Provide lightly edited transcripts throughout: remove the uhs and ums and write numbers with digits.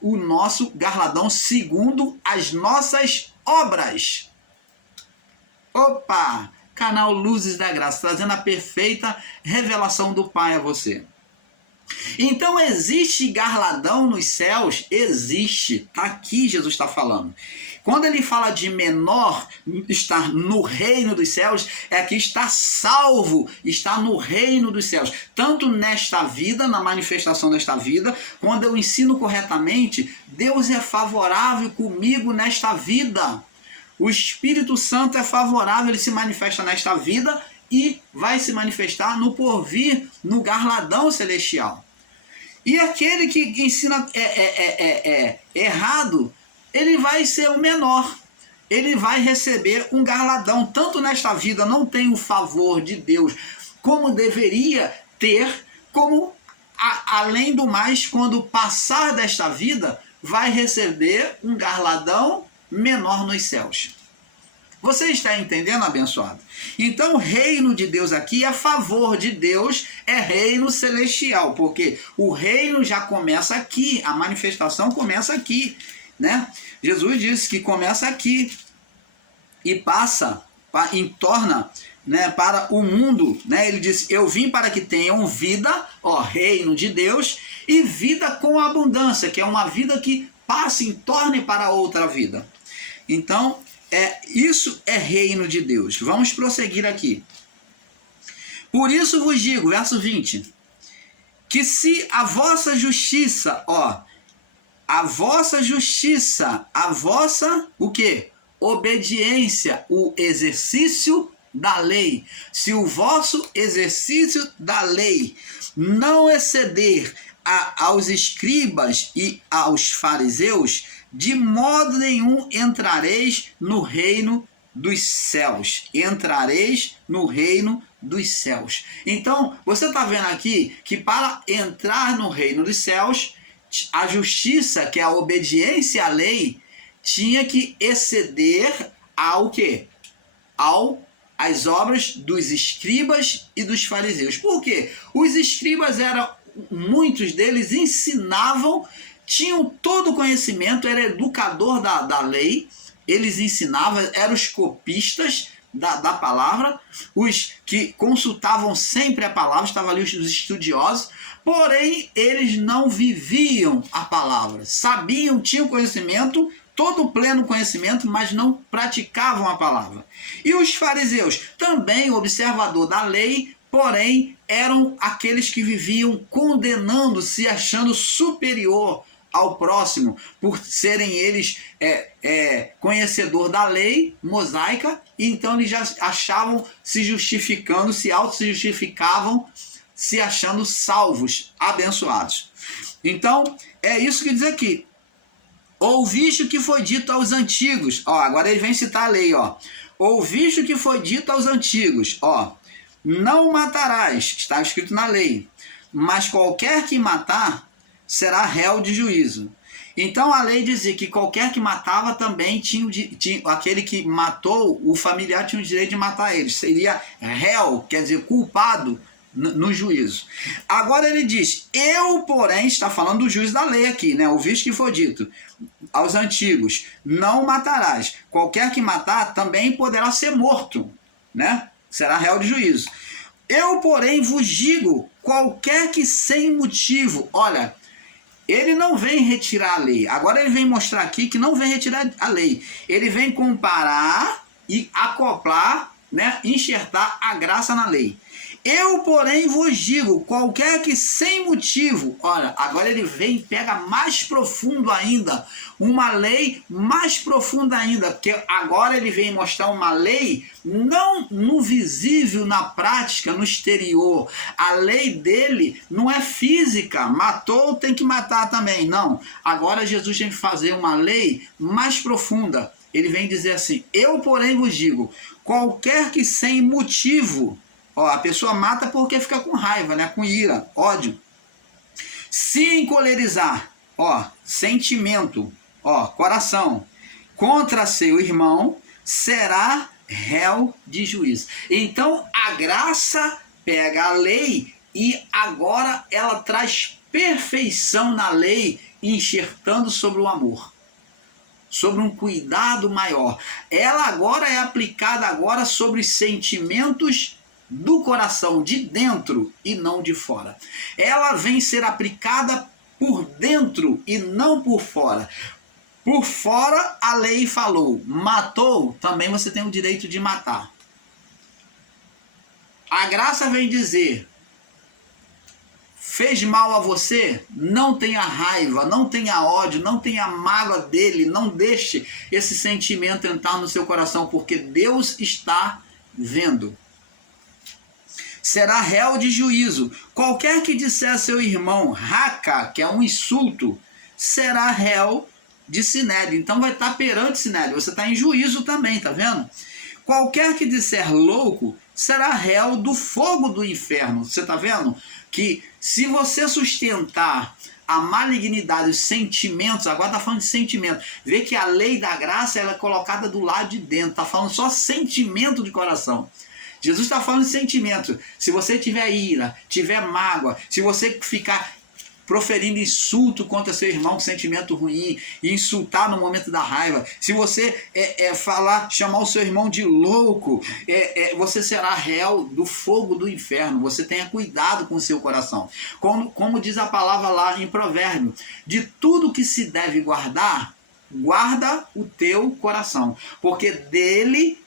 o nosso galardão segundo as nossas obras. Opa! Canal Luzes da Graça, trazendo a perfeita revelação do Pai a você. Então existe galardão nos céus? Existe. Está aqui Jesus está falando. Quando ele fala de menor estar no reino dos céus, é que está salvo, está no reino dos céus. Tanto nesta vida, na manifestação desta vida, quando eu ensino corretamente, Deus é favorável comigo nesta vida. O Espírito Santo é favorável, ele se manifesta nesta vida e vai se manifestar no porvir, no galardão celestial. E aquele que ensina errado, ele vai ser o menor. Ele vai receber um galardão. Tanto nesta vida não tem o favor de Deus como deveria ter, como além do mais, quando passar desta vida, vai receber um galardão menor nos céus. Você está entendendo, abençoado? Então, o reino de Deus aqui é favor de Deus, é reino celestial, porque o reino já começa aqui, a manifestação começa aqui, né? Jesus disse que começa aqui e passa, entorna, né, para o mundo, né? Ele disse, eu vim para que tenham vida, ó, reino de Deus, e vida com abundância, que é uma vida que passa e torne para outra vida. Então, isso é reino de Deus. Vamos prosseguir aqui. Por isso vos digo, verso 20, que se a vossa justiça, o quê? Obediência, o exercício da lei. Se o vosso exercício da lei não exceder aos escribas e aos fariseus, de modo nenhum entrareis no reino dos céus. Entrareis no reino dos céus. Então, você está vendo aqui que para entrar no reino dos céus, a justiça, que é a obediência à lei, tinha que exceder ao quê? Às obras dos escribas e dos fariseus. Por quê? Os escribas muitos deles ensinavam, tinham todo o conhecimento, era educador da lei, eles ensinavam, eram os copistas da palavra, os que consultavam sempre a palavra, estavam ali os estudiosos, porém eles não viviam a palavra, sabiam, tinham conhecimento, todo o pleno conhecimento, mas não praticavam a palavra. E os fariseus, também observador da lei, porém eram aqueles que viviam condenando, se achando superior ao próximo, por serem eles conhecedor da lei mosaica, e então eles já achavam se justificando, se auto-justificavam, se achando salvos, abençoados. Então, é isso que diz aqui. Ouviste o que foi dito aos antigos. Agora ele vem citar a lei. Ouviste o que foi dito aos antigos. Não matarás, está escrito na lei, mas qualquer que matar será réu de juízo. Então a lei dizia que qualquer que matava também tinha aquele que matou o familiar tinha o direito de matar ele. Seria réu, quer dizer, culpado no juízo. Agora ele diz, eu, porém, está falando do juiz da lei aqui, né? Ouviste que foi dito aos antigos, não matarás. Qualquer que matar também poderá ser morto, né? Será réu de juízo. Eu, porém, vos digo, qualquer que sem motivo, olha, ele não vem retirar a lei. Agora ele vem mostrar aqui que não vem retirar a lei. Ele vem comparar e acoplar, né, enxertar a graça na lei. Eu, porém, vos digo, qualquer que sem motivo, olha, agora ele vem e pega mais profundo ainda, uma lei mais profunda ainda, porque agora ele vem mostrar uma lei não no visível, na prática, no exterior. A lei dele não é física, matou, tem que matar também, não. Agora Jesus tem que fazer uma lei mais profunda. Ele vem dizer assim, eu, porém, vos digo, qualquer que sem motivo, a pessoa mata porque fica com raiva, né? Com ira, ódio. Se encolerizar, sentimento, coração, contra seu irmão, será réu de juízo. Então, a graça pega a lei e agora ela traz perfeição na lei enxertando sobre o amor, sobre um cuidado maior. Ela agora é aplicada agora sobre sentimentos do coração, de dentro e não de fora. Ela vem ser aplicada por dentro e não por fora. Por fora, a lei falou, matou, também você tem o direito de matar. A graça vem dizer, fez mal a você, não tenha raiva, não tenha ódio, não tenha mágoa dele, não deixe esse sentimento entrar no seu coração, porque Deus está vendo. Será réu de juízo. Qualquer que disser a seu irmão, raca, que é um insulto, será réu de sinédrio. Então vai estar perante sinédrio. Você está em juízo também, tá vendo? Qualquer que disser louco, será réu do fogo do inferno. Você está vendo? Que se você sustentar a malignidade, os sentimentos, agora está falando de sentimento, vê que a lei da graça ela é colocada do lado de dentro, está falando só sentimento de coração. Jesus está falando de sentimento. Se você tiver ira, tiver mágoa, se você ficar proferindo insulto contra seu irmão com sentimento ruim, e insultar no momento da raiva, se você chamar o seu irmão de louco, você será réu do fogo do inferno. Você tenha cuidado com o seu coração. Como diz a palavra lá em Provérbio, de tudo que se deve guardar, guarda o teu coração, porque dele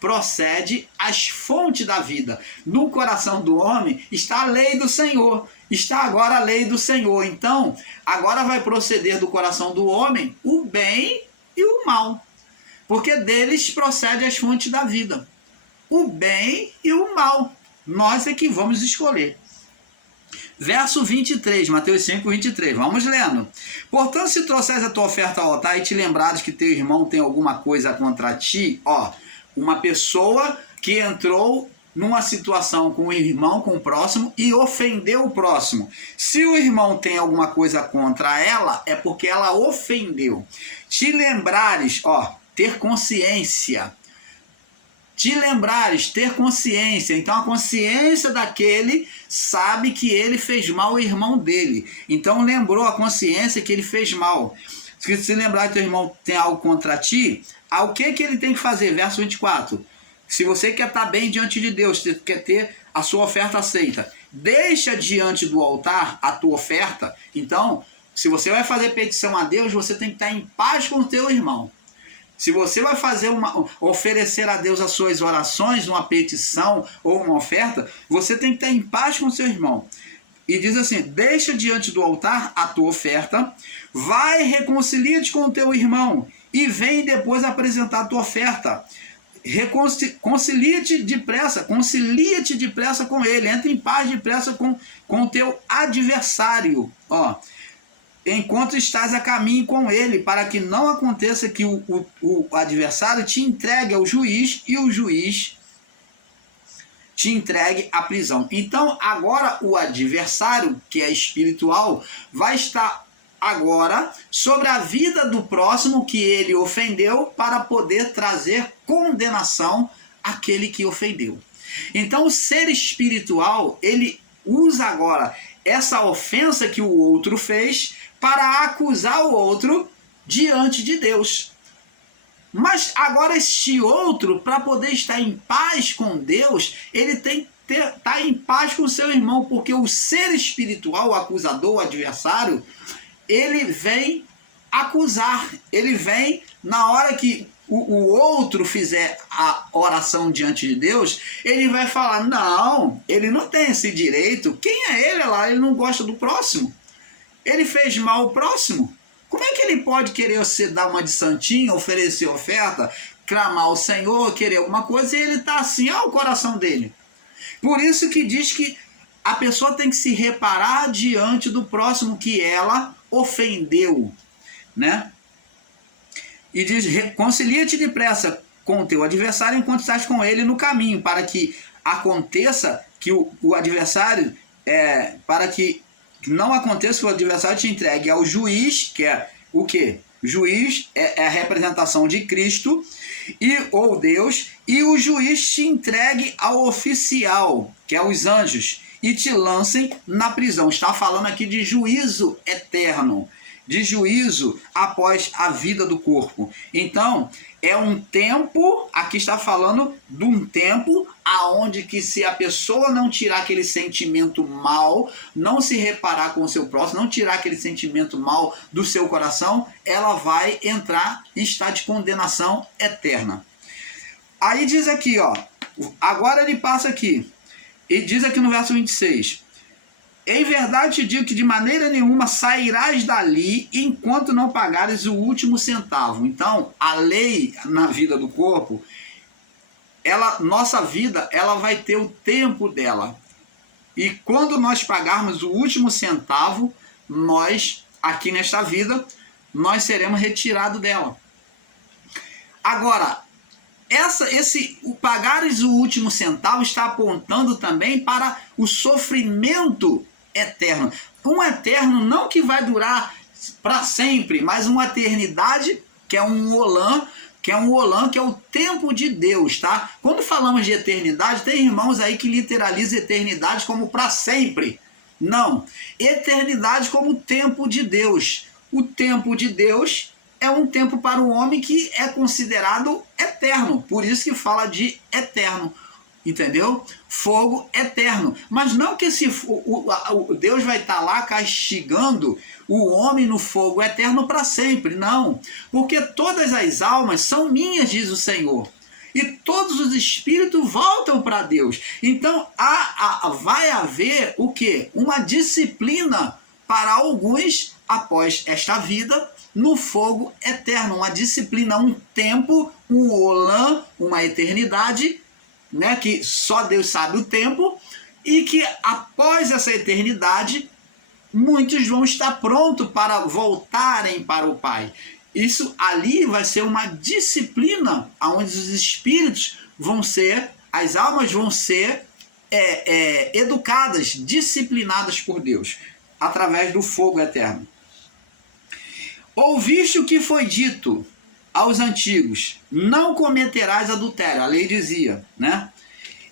procede as fontes da vida. No coração do homem está a lei do Senhor. Está agora a lei do Senhor. Então, agora vai proceder do coração do homem o bem e o mal. Porque deles procede as fontes da vida. O bem e o mal. Nós é que vamos escolher. Verso 23, Mateus 5, 23. Vamos lendo. Portanto, se trouxeres a tua oferta ao altar e te lembrares que teu irmão tem alguma coisa contra ti, uma pessoa que entrou numa situação com o irmão, com o próximo, e ofendeu o próximo. Se o irmão tem alguma coisa contra ela, é porque ela ofendeu. Te lembrares, ter consciência. Te lembrares, ter consciência. Então a consciência daquele sabe que ele fez mal ao irmão dele. Então lembrou a consciência que ele fez mal. Se lembrar que teu irmão tem algo contra ti, o que ele tem que fazer? Verso 24. Se você quer estar bem diante de Deus, você quer ter a sua oferta aceita, deixa diante do altar a tua oferta. Então, se você vai fazer petição a Deus, você tem que estar em paz com o teu irmão. Se você vai oferecer a Deus as suas orações, uma petição ou uma oferta, você tem que estar em paz com o seu irmão. E diz assim, deixa diante do altar a tua oferta, vai reconcilia-te com o teu irmão e vem depois apresentar a tua oferta. Concilia-te depressa com ele, entra em paz depressa com o teu adversário, enquanto estás a caminho com ele, para que não aconteça que o adversário te entregue ao juiz e o juiz te entregue à prisão. Então agora o adversário, que é espiritual, vai estar agora sobre a vida do próximo que ele ofendeu, para poder trazer condenação àquele que ofendeu. Então o ser espiritual, ele usa agora essa ofensa que o outro fez para acusar o outro diante de Deus. Mas agora este outro, para poder estar em paz com Deus, ele tem que estar em paz com o seu irmão, porque o ser espiritual, o acusador, o adversário, ele vem acusar, ele vem na hora que o outro fizer a oração diante de Deus, ele vai falar, não, ele não tem esse direito, quem é ele lá? Ele não gosta do próximo, ele fez mal ao próximo, como é que ele pode querer se dar uma de santinho, oferecer oferta, clamar ao Senhor, querer alguma coisa, e ele está assim, o coração dele. Por isso que diz que a pessoa tem que se reparar diante do próximo que ela ofendeu, né? E diz, reconcilia-te depressa com o teu adversário enquanto estás com ele no caminho, para que aconteça que o adversário, para que não aconteça que o adversário te entregue ao juiz, que é o quê? O juiz é a representação de Cristo, ou Deus, e o juiz te entregue ao oficial, que é os anjos, e te lancem na prisão. Está falando aqui de juízo eterno. de juízo após a vida do corpo. Então, é um tempo, aqui está falando de um tempo aonde que se a pessoa não tirar aquele sentimento mal, não se reparar com o seu próximo, não tirar aquele sentimento mal do seu coração, ela vai entrar em estado de condenação eterna. Aí diz aqui, ó, agora ele passa aqui, e diz aqui no verso 26, em verdade te digo que de maneira nenhuma sairás dali enquanto não pagares o último centavo. Então, a lei na vida do corpo, nossa vida, ela vai ter o tempo dela. E quando nós pagarmos o último centavo, nós, aqui nesta vida, nós seremos retirados dela. Agora, o pagares o último centavo está apontando também para o sofrimento eterno. Um eterno não que vai durar para sempre, mas uma eternidade que é um olã, que é o tempo de Deus, tá? Quando falamos de eternidade, tem irmãos aí que literalizam eternidade como para sempre. Não, eternidade como o tempo de Deus. O tempo de Deus é um tempo para o homem que é considerado eterno, por isso que fala de eterno, entendeu? Fogo eterno, mas não que Deus vai estar lá castigando o homem no fogo eterno para sempre, não, porque todas as almas são minhas, diz o Senhor, e todos os espíritos voltam para Deus, então vai haver o quê? Uma disciplina para alguns após esta vida, no fogo eterno, uma disciplina, um tempo, um olã, uma eternidade, né, que só Deus sabe o tempo, e que após essa eternidade, muitos vão estar prontos para voltarem para o Pai. Isso ali vai ser uma disciplina, onde os espíritos vão ser, as almas vão ser educadas, disciplinadas por Deus, através do fogo eterno. Ouviste o que foi dito aos antigos, não cometerás adultério. A lei dizia, né?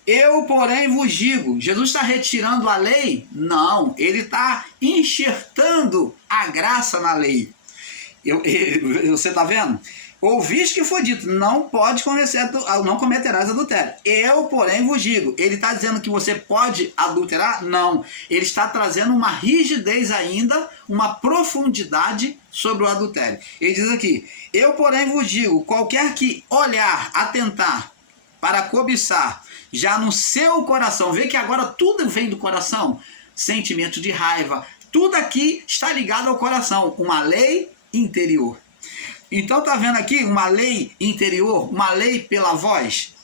Eu, porém, vos digo, Jesus está retirando a lei? Não, ele está enxertando a graça na lei. Você está vendo? Ouviste que foi dito, não cometerás adultério. Eu, porém, vos digo. Ele está dizendo que você pode adulterar? Não. Ele está trazendo uma rigidez ainda, uma profundidade sobre o adultério. Ele diz aqui, eu, porém, vos digo, qualquer que olhar, atentar, para cobiçar, já no seu coração, vê que agora tudo vem do coração, sentimento de raiva, tudo aqui está ligado ao coração, uma lei interior. Então tá vendo aqui uma lei interior, uma lei pela voz?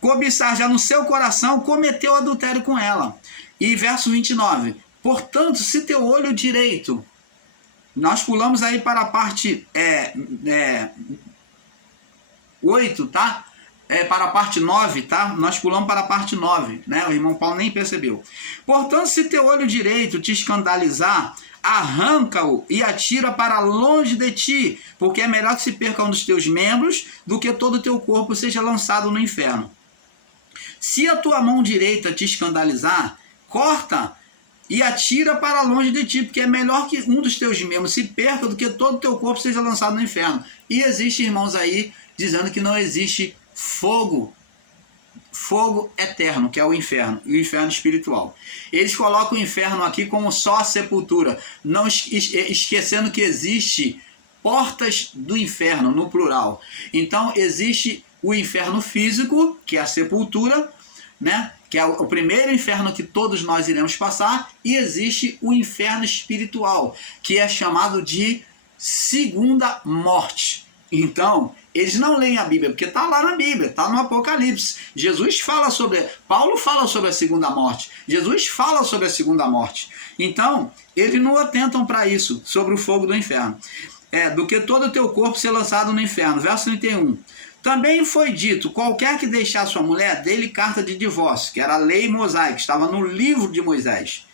Cobiçar já no seu coração, cometeu adultério com ela. E verso 29, portanto, se teu olho direito, nós pulamos aí para a parte 8, tá? Para a parte 9, tá? Nós pulamos para a parte 9, né? O irmão Paulo nem percebeu. Portanto, se teu olho direito te escandalizar, arranca-o e atira para longe de ti, porque é melhor que se perca um dos teus membros do que todo o teu corpo seja lançado no inferno. Se a tua mão direita te escandalizar, corta e atira para longe de ti, porque é melhor que um dos teus membros se perca do que todo o teu corpo seja lançado no inferno. E existe irmãos aí dizendo que não existe fogo eterno, que é o inferno, e o inferno espiritual. Eles colocam o inferno aqui como só a sepultura, não esquecendo que existe portas do inferno, no plural. Então existe o inferno físico, que é a sepultura, né? Que é o primeiro inferno que todos nós iremos passar, e existe o inferno espiritual, que é chamado de segunda morte. Então, eles não leem a Bíblia, porque está lá na Bíblia, está no Apocalipse. Paulo fala sobre a segunda morte. Jesus fala sobre a segunda morte. Então, eles não atentam para isso, sobre o fogo do inferno. Do que todo o teu corpo ser lançado no inferno. Verso 31. Também foi dito, qualquer que deixar sua mulher, dê-lhe carta de divórcio, que era a lei mosaica, estava no livro de Moisés.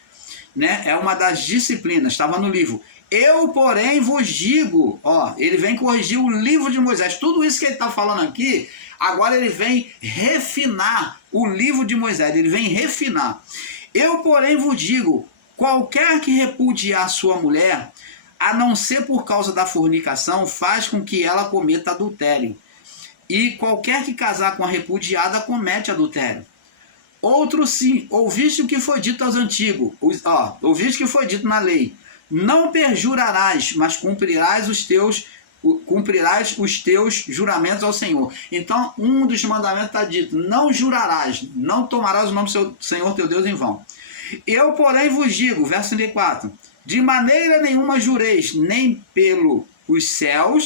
Né? É uma das disciplinas, estava no livro. Eu, porém, vos digo, ele vem corrigir o livro de Moisés. Tudo isso que ele está falando aqui, agora ele vem refinar o livro de Moisés, ele vem refinar. Eu, porém, vos digo, qualquer que repudiar sua mulher, a não ser por causa da fornicação, faz com que ela cometa adultério. E qualquer que casar com a repudiada comete adultério. Outro sim, ouviste o que foi dito aos antigos, ouviste o que foi dito na lei, não perjurarás, mas cumprirás os teus juramentos ao Senhor. Então, um dos mandamentos está dito, não jurarás, não tomarás o nome do Senhor teu Deus em vão. Eu, porém, vos digo, verso 34, de maneira nenhuma jureis, nem pelo céu,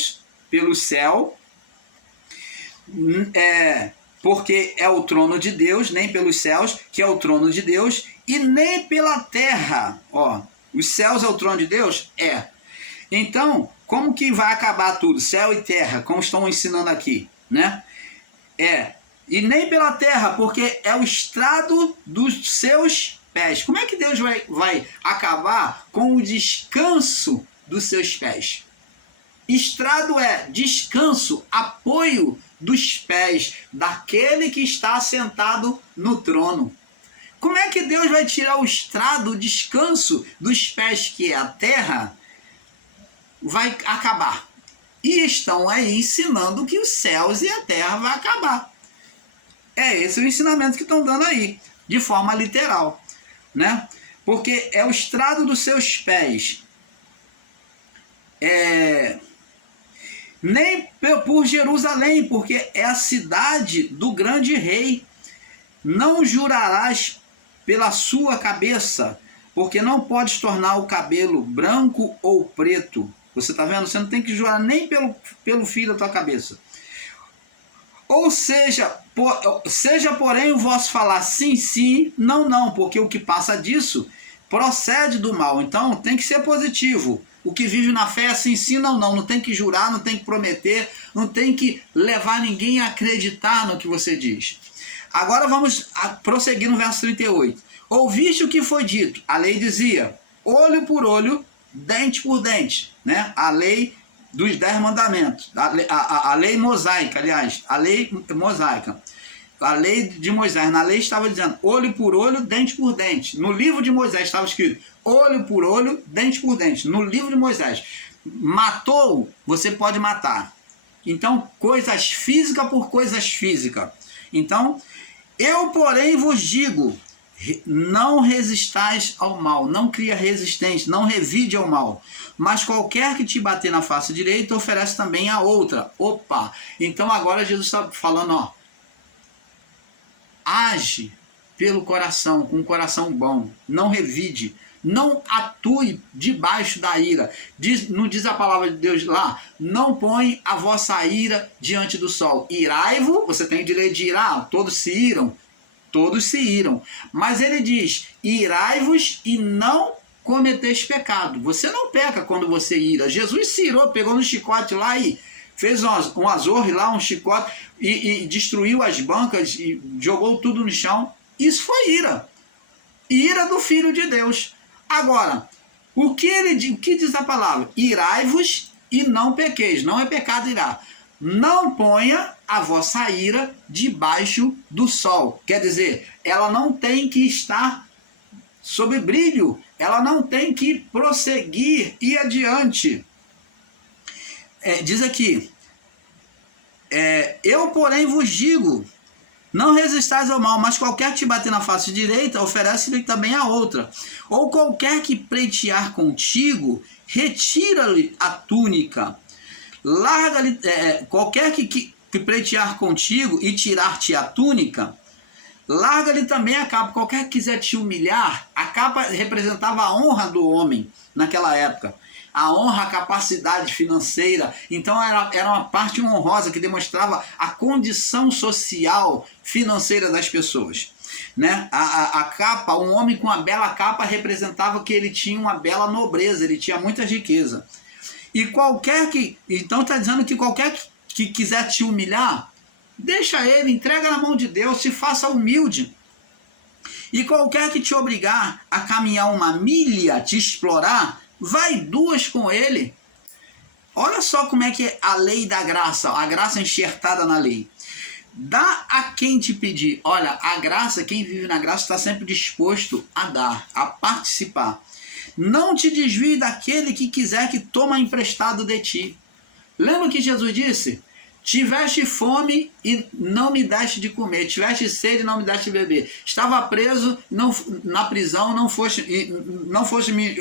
porque é o trono de Deus, nem pelos céus, que é o trono de Deus, e nem pela terra. Os céus é o trono de Deus? É. Então, como que vai acabar tudo? Céu e terra, como estão ensinando aqui, né? E nem pela terra, porque é o estrado dos seus pés. Como é que Deus vai acabar com o descanso dos seus pés? Estrado é descanso, apoio dos pés daquele que está sentado no trono. Como é que Deus vai tirar o estrado, o descanso dos pés, que é a terra, vai acabar? E estão aí ensinando que os céus e a terra vai acabar. Esse o ensinamento que estão dando aí, de forma literal, né? Porque é o estrado dos seus pés. Nem por Jerusalém, porque é a cidade do grande rei. Não jurarás pela sua cabeça, porque não podes tornar o cabelo branco ou preto. Você está vendo? Você não tem que jurar nem pelo fio da tua cabeça. Ou seja, porém o vosso falar sim, sim, não, não, porque o que passa disso procede do mal. Então tem que ser positivo. O que vive na fé é sim, sim, não, não. Não tem que jurar, não tem que prometer, não tem que levar ninguém a acreditar no que você diz. Agora vamos prosseguir no verso 38. Ouviste o que foi dito? A lei dizia, olho por olho, dente por dente, né? A lei dos 10 mandamentos, a lei mosaica, aliás, a lei mosaica, a lei de Moisés, na lei estava dizendo olho por olho, dente por dente. No livro de Moisés estava escrito olho por olho, dente por dente. No livro de Moisés, matou, você pode matar. Então, coisas físicas por coisas físicas. Então, eu, porém, vos digo, não resistais ao mal, não cria resistência, não revide ao mal, mas qualquer que te bater na face direita, oferece também a outra. Opa! Então agora Jesus está falando, age pelo coração, com um coração bom, não revide, não atue debaixo da ira. Não diz a palavra de Deus lá, não põe a vossa ira diante do sol. Irai-vos, você tem o direito de irar, todos se iram, mas ele diz, irai-vos e não cometeis pecado. Você não peca quando você ira. Jesus se irou, pegou no chicote lá e fez um azorre lá, um chicote, e destruiu as bancas e jogou tudo no chão. Isso foi ira. Ira do Filho de Deus. Agora, o que diz a palavra? Irai-vos e não pequeis. Não é pecado irar. Não ponha a vossa ira debaixo do sol. Quer dizer, ela não tem que estar sob brilho. Ela não tem que prosseguir e adiante. Diz aqui, eu, porém, vos digo, não resistais ao mal, mas qualquer que te bater na face direita, oferece-lhe também a outra. Ou qualquer que pleitear contigo, retira-lhe a túnica. Larga-lhe, qualquer que pleitear contigo e tirar-te a túnica, larga-lhe também a capa. Qualquer que quiser te humilhar, a capa representava a honra do homem naquela época. A honra, a capacidade financeira. Então era uma parte honrosa que demonstrava a condição social financeira das pessoas, né? A capa, um homem com uma bela capa representava que ele tinha uma bela nobreza, ele tinha muita riqueza. E então está dizendo que qualquer que quiser te humilhar, deixa ele, entrega na mão de Deus, se faça humilde. E qualquer que te obrigar a caminhar uma milha, te explorar, vai 2 com ele. Olha só como é que é a lei da graça, a graça enxertada na lei. Dá a quem te pedir. Olha, a graça, quem vive na graça está sempre disposto a dar, a participar. Não te desvie daquele que quiser que toma emprestado de ti. Lembra que Jesus disse? Tiveste fome e não me deste de comer. Tiveste sede e não me deste de beber. Estava preso na prisão, não foste me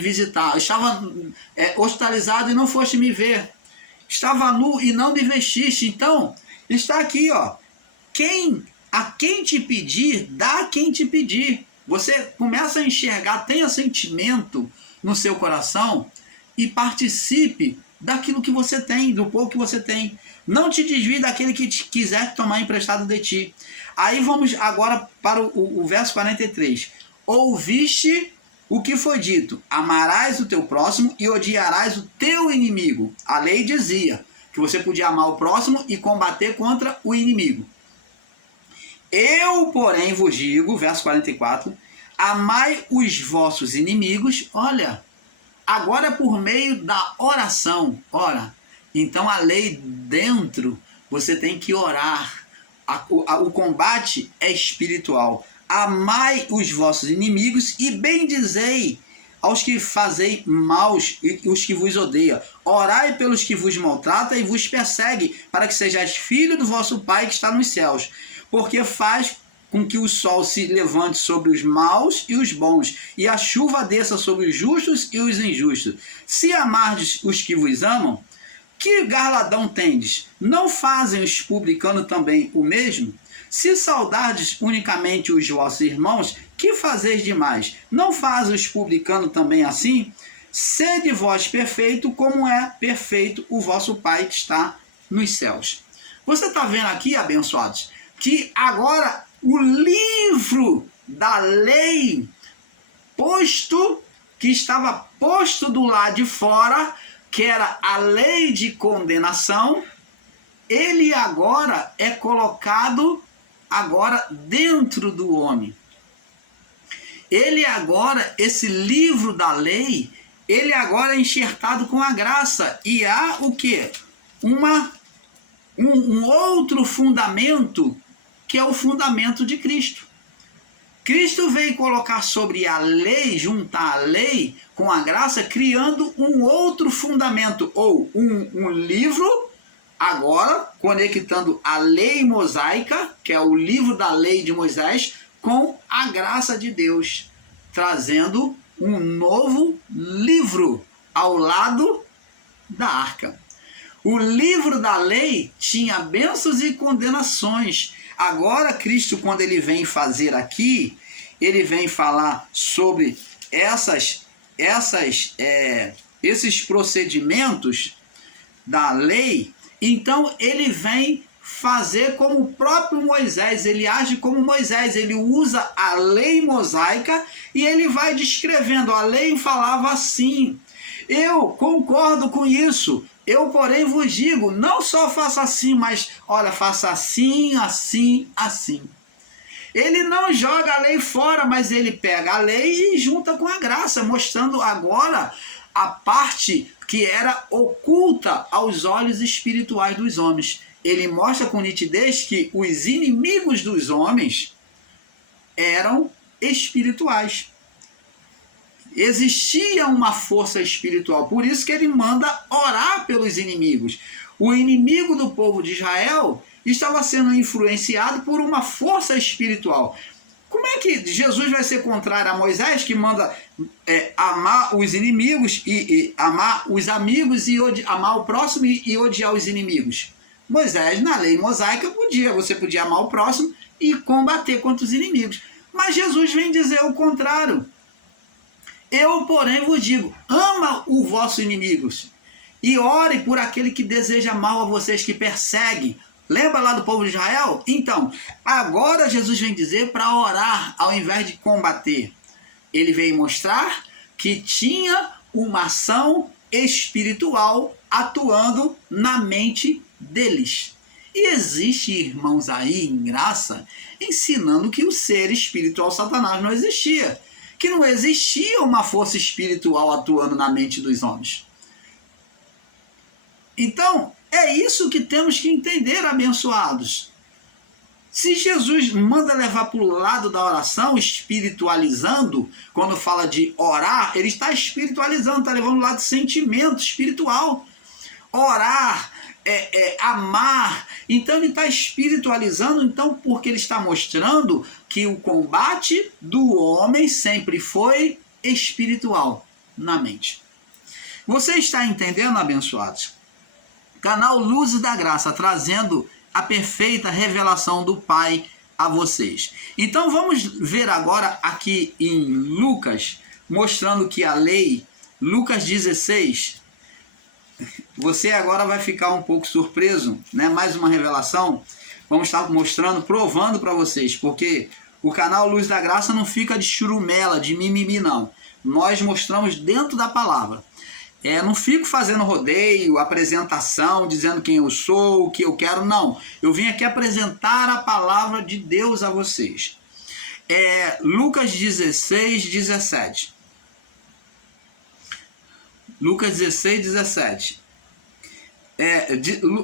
visitar. Estava hospitalizado e não foste me ver. Estava nu e não me vestiste. Então, está aqui, ó. A quem te pedir, dá a quem te pedir. Você começa a enxergar, tenha sentimento no seu coração e participe daquilo que você tem, do pouco que você tem. Não te desvie daquele que quiser tomar emprestado de ti. Aí vamos agora para o verso 43. Ouviste o que foi dito: amarás o teu próximo e odiarás o teu inimigo. A lei dizia que você podia amar o próximo e combater contra o inimigo. Eu, porém, vos digo, verso 44, amai os vossos inimigos. Olha, agora é por meio da oração. Ora, então a lei dentro, você tem que orar. O combate é espiritual. Amai os vossos inimigos e bendizei aos que fazei maus e os que vos odeiam. Orai pelos que vos maltratam e vos perseguem, para que sejais filho do vosso Pai que está nos céus. Porque faz com que o sol se levante sobre os maus e os bons, e a chuva desça sobre os justos e os injustos. Se amardes os que vos amam, que galardão tendes? Não fazem os publicanos também o mesmo? Se saudardes unicamente os vossos irmãos, que fazeis demais? Não fazem os publicanos também assim? Sede vós perfeito, como é perfeito o vosso Pai que está nos céus. Você está vendo aqui, abençoados, que agora o livro da lei que estava posto do lado de fora, que era a lei de condenação, ele agora é colocado dentro do homem. Ele agora, esse livro da lei, ele agora é enxertado com a graça. E há o quê? Um outro fundamento, que é o fundamento de Cristo. Cristo veio colocar sobre a lei, juntar a lei com a graça, criando um outro fundamento, ou um livro, agora conectando a lei mosaica, que é o livro da lei de Moisés, com a graça de Deus, trazendo um novo livro ao lado da arca. O livro da lei tinha bênçãos e condenações. Agora Cristo, quando ele vem fazer aqui, ele vem falar sobre esses procedimentos da lei. Então ele vem fazer como o próprio Moisés, ele age como Moisés, ele usa a lei mosaica e ele vai descrevendo. A lei falava assim: eu concordo com isso, eu porém vos digo, não só faça assim, mas olha, faça assim, assim, assim. Ele não joga a lei fora, mas ele pega a lei e junta com a graça, mostrando agora a parte que era oculta aos olhos espirituais dos homens. Ele mostra com nitidez que os inimigos dos homens eram espirituais. Existia uma força espiritual, por isso que ele manda orar pelos inimigos. O inimigo do povo de Israel estava sendo influenciado por uma força espiritual. Como é que Jesus vai ser contrário a Moisés, que manda amar os inimigos e amar os amigos e amar o próximo e odiar os inimigos? Moisés, na lei mosaica, você podia amar o próximo e combater contra os inimigos. Mas Jesus vem dizer o contrário. Eu, porém, vos digo, ama os vossos inimigos e ore por aquele que deseja mal a vocês, que persegue. Lembra lá do povo de Israel? Então, agora Jesus vem dizer para orar ao invés de combater. Ele veio mostrar que tinha uma ação espiritual atuando na mente deles. E existe irmãos aí em graça ensinando que o ser espiritual Satanás não existia, que não existia uma força espiritual atuando na mente dos homens. Então, é isso que temos que entender, abençoados. Se Jesus manda levar para o lado da oração, espiritualizando, quando fala de orar, ele está espiritualizando, está levando o lado de sentimento espiritual. Orar, amar, então ele está espiritualizando, então, porque ele está mostrando que o combate do homem sempre foi espiritual, na mente. Você está entendendo, abençoados? Canal Luz da Graça, trazendo a perfeita revelação do Pai a vocês. Então vamos ver agora aqui em Lucas, mostrando que a lei, Lucas 16, você agora vai ficar um pouco surpreso, né? Mais uma revelação, vamos estar mostrando, provando para vocês, porque o canal Luz da Graça não fica de churumela, de mimimi não. Nós mostramos dentro da palavra. Não fico fazendo rodeio, apresentação, dizendo quem eu sou, o que eu quero, não. Eu vim aqui apresentar a palavra de Deus a vocês. Lucas 16, 17. Lucas 16, 17.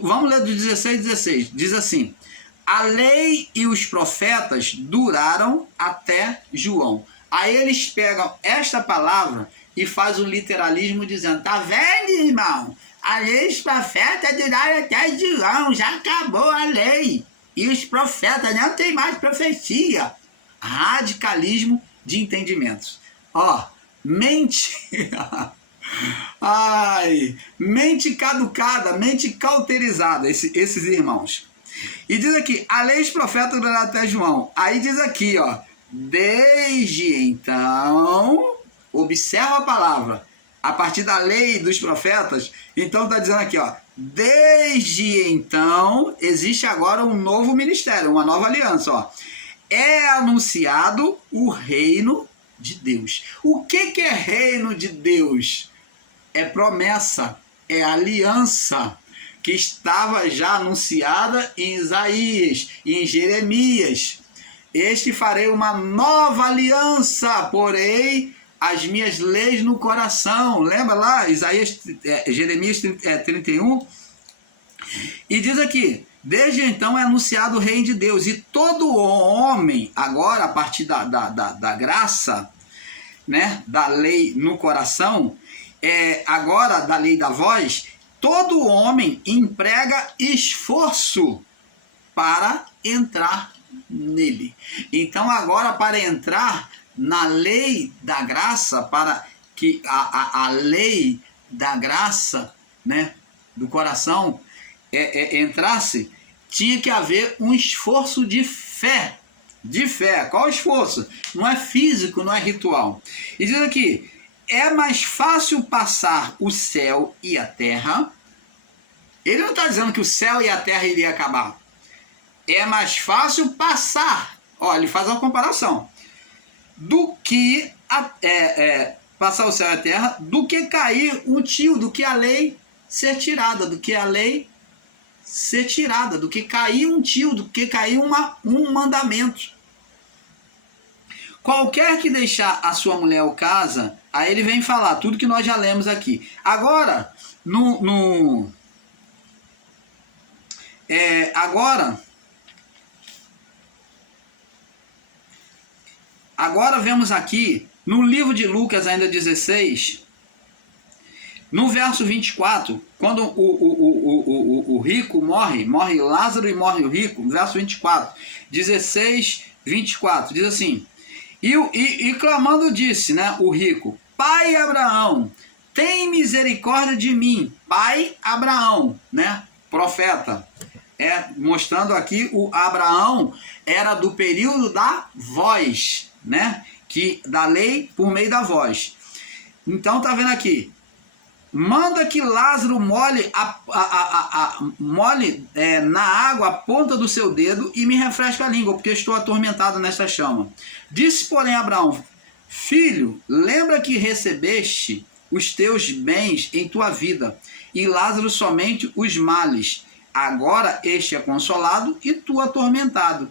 Vamos ler do 16, 16. Diz assim: a lei e os profetas duraram até João. Aí eles pegam esta palavra e faz o literalismo dizendo, tá vendo, irmão? A lei e os profetas duraram até João, já acabou a lei. E os profetas não tem mais profecia. Radicalismo de entendimentos. Mente... mente caducada, mente cauterizada, esses irmãos. E diz aqui, a lei e os profetas duraram até João. Aí diz aqui, desde então... Observa a palavra, a partir da lei dos profetas, então está dizendo aqui, desde então, existe agora um novo ministério, uma nova aliança, é anunciado o reino de Deus. O que é reino de Deus? É promessa, é aliança, que estava já anunciada em Isaías, em Jeremias. Farei uma nova aliança, porém, as minhas leis no coração. Lembra lá, Jeremias 31? E diz aqui, desde então é anunciado o reino de Deus, e todo homem, agora a partir da graça, né, da lei no coração, agora da lei da voz, todo homem emprega esforço para entrar nele. Então agora, para entrar na lei da graça, para que a lei da graça, né, do coração entrasse, tinha que haver um esforço de fé. De fé. Qual esforço? Não é físico, não é ritual. E diz aqui, é mais fácil passar o céu e a terra. Ele não está dizendo que o céu e a terra iriam acabar. É mais fácil passar. Ele faz uma comparação. Do que passar o céu e a terra, do que cair um tio, do que a lei ser tirada, do que a lei ser tirada, do que cair um tio, do que cair um mandamento. Qualquer que deixar a sua mulher ou casa, aí ele vem falar tudo que nós já lemos aqui. Agora, Agora vemos aqui, no livro de Lucas, ainda 16, no verso 24, quando o rico morre Lázaro e morre o rico, no verso 24, 16, 24, diz assim, e clamando disse, né, o rico, Pai Abraão, tem misericórdia de mim, Pai Abraão, né, profeta, mostrando aqui o Abraão era do período da voz, né? Da lei por meio da voz. Então tá vendo aqui, manda que Lázaro molhe na água a ponta do seu dedo e me refresca a língua, porque estou atormentado nesta chama. Disse, porém, Abraão, filho, lembra que recebeste os teus bens em tua vida, e Lázaro somente os males. Agora este é consolado e tu atormentado.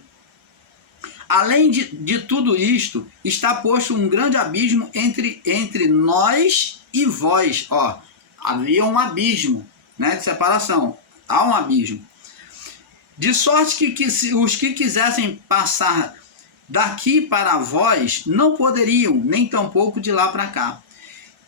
Além de tudo isto, está posto um grande abismo entre nós e vós. Havia um abismo, né, de separação. Há um abismo. De sorte que os que quisessem passar daqui para vós não poderiam, nem tampouco de lá para cá.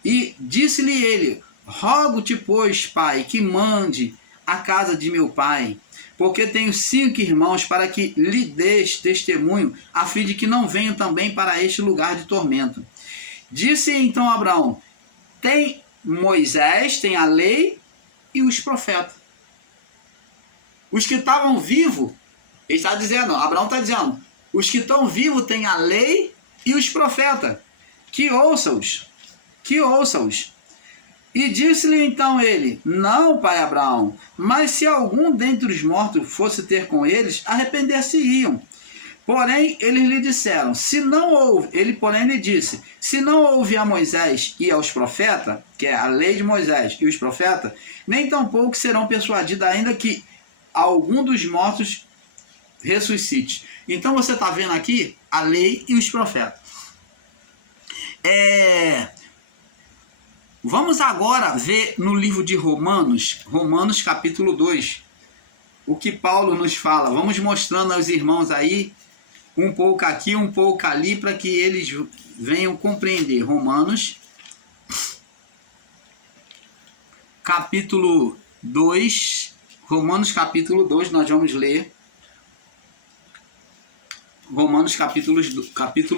E disse-lhe ele: rogo-te, pois, pai, que mande a casa de meu pai, porque tenho 5 irmãos, para que lhe des testemunho, a fim de que não venham também para este lugar de tormento. Disse então Abraão: tem Moisés, tem a lei e os profetas. Os que estavam vivos, ele está dizendo, Abraão está dizendo, os que estão vivos têm a lei e os profetas, que ouça-os, que ouça-os. E disse-lhe então ele: não, pai Abraão, mas se algum dentre os mortos fosse ter com eles, arrepender-se-iam. Porém, eles lhe disseram, se não houve, ele porém lhe disse, se não houve a Moisés e aos profetas, que é a lei de Moisés e os profetas, nem tampouco serão persuadidos ainda que algum dos mortos ressuscite. Então você está vendo aqui a lei e os profetas. Vamos agora ver no livro de Romanos, Romanos capítulo 2, o que Paulo nos fala. Vamos mostrando aos irmãos aí, um pouco aqui, um pouco ali, para que eles venham compreender. Romanos capítulo 2, Romanos capítulo 2, nós vamos ler. Romanos capítulo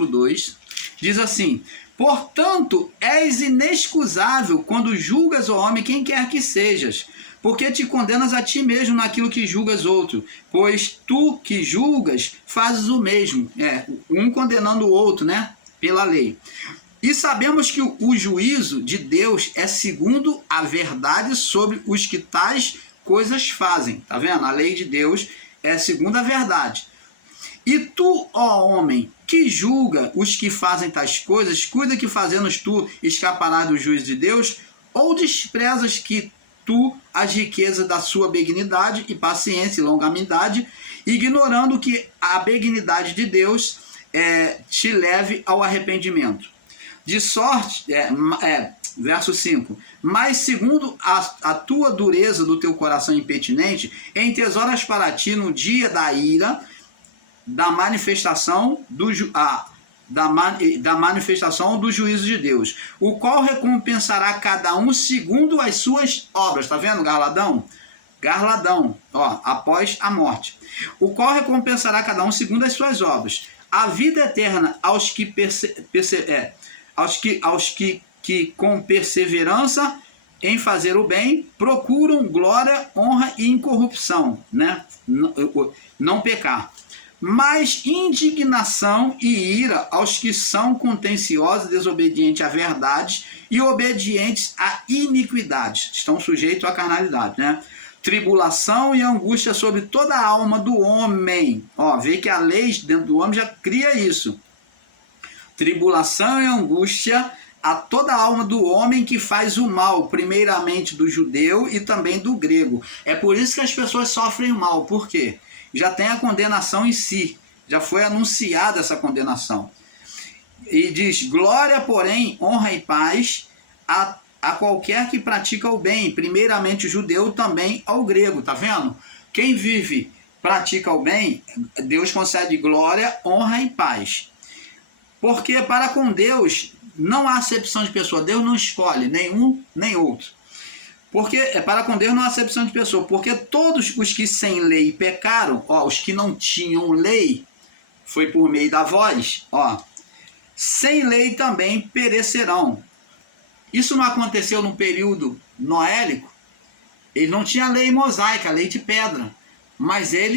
2, diz assim: portanto, és inexcusável quando julgas o homem, quem quer que sejas, porque te condenas a ti mesmo naquilo que julgas outro, pois tu que julgas fazes o mesmo, um condenando o outro, né, pela lei. E sabemos que o juízo de Deus é segundo a verdade sobre os que tais coisas fazem, tá vendo? A lei de Deus é segundo a verdade. E tu, ó homem, que julga os que fazem tais coisas, cuida que fazendo tu escaparás do juízo de Deus, ou desprezas que tu as riquezas da sua benignidade e paciência e longanimidade, ignorando que a benignidade de Deus te leve ao arrependimento. De sorte, verso 5, mas segundo a tua dureza do teu coração impertinente, entesouras para ti no dia da ira, da manifestação da manifestação do juízo de Deus, o qual recompensará cada um segundo as suas obras. Tá vendo, Garladão? Garladão, ó, após a morte. O qual recompensará cada um segundo as suas obras. A vida eterna aos que com perseverança em fazer o bem procuram glória, honra e incorrupção, né? Não pecar. Mas indignação e ira aos que são contenciosos, desobedientes à verdade e obedientes à iniquidade. Estão sujeitos à carnalidade, né? Tribulação e angústia sobre toda a alma do homem. Ó, vê que a lei dentro do homem já cria isso. Tribulação e angústia a toda a alma do homem que faz o mal, primeiramente do judeu e também do grego. É por isso que as pessoas sofrem o mal. Por quê? Já tem a condenação em si, já foi anunciada essa condenação. E diz: glória, porém, honra e paz a qualquer que pratica o bem, primeiramente o judeu, também ao grego, tá vendo? Quem vive, pratica o bem, Deus concede glória, honra e paz. Porque para com Deus não há acepção de pessoa, Deus não escolhe nenhum nem outro. Porque para com Deus não há acepção de pessoa, porque todos os que sem lei pecaram, ó, os que não tinham lei, foi por meio da voz, ó, sem lei também perecerão. Isso não aconteceu no período noélico? Ele não tinha lei mosaica, lei de pedra, mas eles